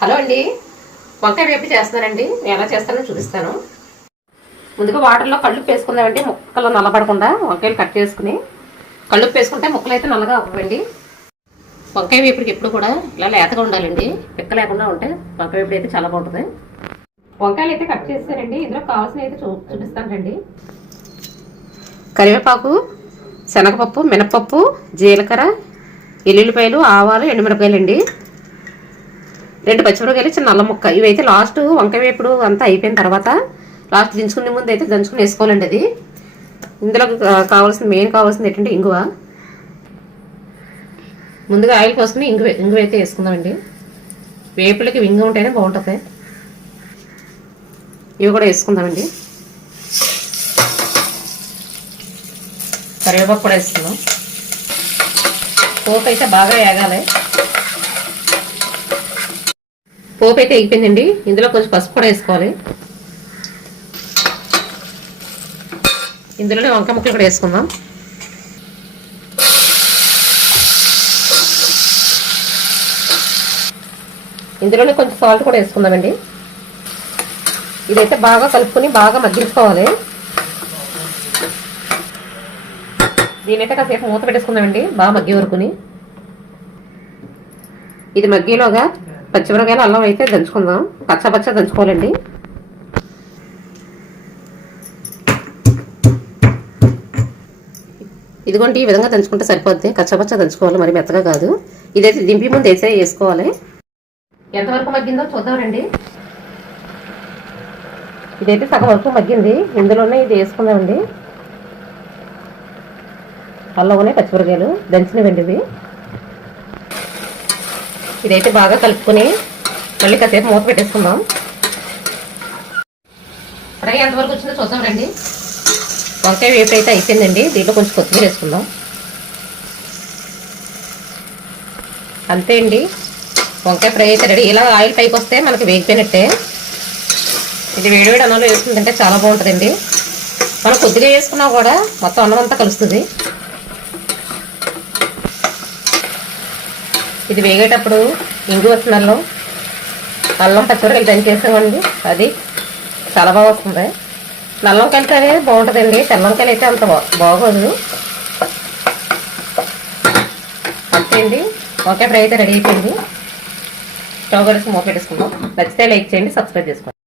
Hello అండి. వంకాయ వేపి చేస్తున్నానండి. నేను ఎలా చేస్తానో చూపిస్తాను. ముందుగా వాటర్లో కళ్ళు వేసుకుందామండి ముక్కలు నల్లబడకుండా వంకాయలు కట్ చేసుకుని కళ్ళు వేసుకుంటే ముక్కలు అయితే నల్లగా అవ్వండి. వంకాయ వేపుడికి ఎప్పుడు కూడా ఇలా లేతగా ఉండాలండి. పిక్క లేకుండా ఉంటే వంకాయ వేపుడు అయితే చాలా బాగుంటుంది. వంకాయలు అయితే కట్ చేస్తానండి ఇందులో కావాల్సిన అయితే చూ చూపిస్తానండి కరివేపాకు శనగపప్పు మినపప్పు జీలకర్ర ఎల్లుల్లిపాయలు ఆవాలు ఎండుమిరపకాయలు అండి రెండు పచ్చిమిరపకాయలు చిన్న అల్లం ముక్క. ఇవైతే లాస్ట్ వంకాయ వేపుడు అంతా అయిపోయిన తర్వాత లాస్ట్ దించుకునే ముందు అయితే దంచుకుని వేసుకోవాలండి అది. ఇందులో కావాల్సిన మెయిన్ కావాల్సింది ఏంటంటే ఇంగువ. ముందుగా ఆయిల్ కోసుకుని ఇంగు ఇంగువ అయితే వేసుకుందామండి. వేపులకి ఇంగు ఉంటేనే బాగుంటుంది. ఇవి కూడా వేసుకుందామండి. కరివేపాకు కూడా వేసుకుందాం. పోపు అయితే బాగా వేగాలి. పోపు అయితే అయిపోయిందండి. ఇందులో కొంచెం పసుపు కూడా వేసుకోవాలి. ఇందులోనే వంకాయ ముక్కలు కూడా వేసుకుందాం. ఇందులోనే కొంచెం సాల్ట్ కూడా వేసుకుందామండి. ఇదైతే బాగా కలుపుకొని బాగా మగ్గించుకోవాలి దీనైతే కాసేపు మూత పెట్టేసుకుందామండి. బాగా మగ్గి వరకుని. ఇది మగ్గేలోగా పచ్చిమిరపకాయలు అల్లం అయితే దంచుకుందాం. పచ్చ పచ్చ దంచుకోవాలండి. ఇదిగోండి ఈ విధంగా దంచుకుంటే సరిపోద్ది. కచ్చపచ్చ దంచుకోవాలి మరి మెత్తగా కాదు. ఇదైతే దింపి ముందు వేసే వేసుకోవాలి. ఎంతవరకు మగ్గిందో చూద్దామండి ఇదైతే సగం వరకు మగ్గింది. ఇందులోనే ఇది వేసుకుందామండి. అల్లంలోనే పచ్చిమిరకాయలు దంచినవండి ఇవి. ఇదైతే బాగా కలుపుకొని మళ్ళీ కాసేపు మూత పెట్టేసుకుందాం. ఫ్రై ఎంతవరకు వచ్చిందో చూద్దాం రండి. వంకాయ వేపు అయితే అయిపోయిందండి. దీంట్లో కొంచెం కొత్తిమీర వేసుకుందాం. అంతే అండి. వంకాయ ఫ్రై అయితే రెడీ. ఇలా ఆయిల్ పైకి వస్తే మనకి వేగిపోయినట్టే. ఇది వేడివేడి అన్నంలో వేసుకుంటుంటే చాలా బాగుంటుందండి. మనం కొద్దిగా వేసుకున్నా కూడా మొత్తం అన్నం అంతా కలుస్తుంది. ఇది వేగేటప్పుడు ఇంగు స్మెల్ అల్లం పచ్చిమిరకాయలు దంచేసామండి అది చాలా బాగా వస్తుంది. నల్లంకాయలతో అనేది బాగుంటుందండి. తెల్లంకాయలు అయితే అంత బాగోదు. అంతే అండి ఓకే ఫ్రై అయితే రెడీ అయిపోయింది. స్టవ్ కలిసి మూత నచ్చితే లైక్ చేయండి సబ్స్క్రైబ్ చేసుకోండి.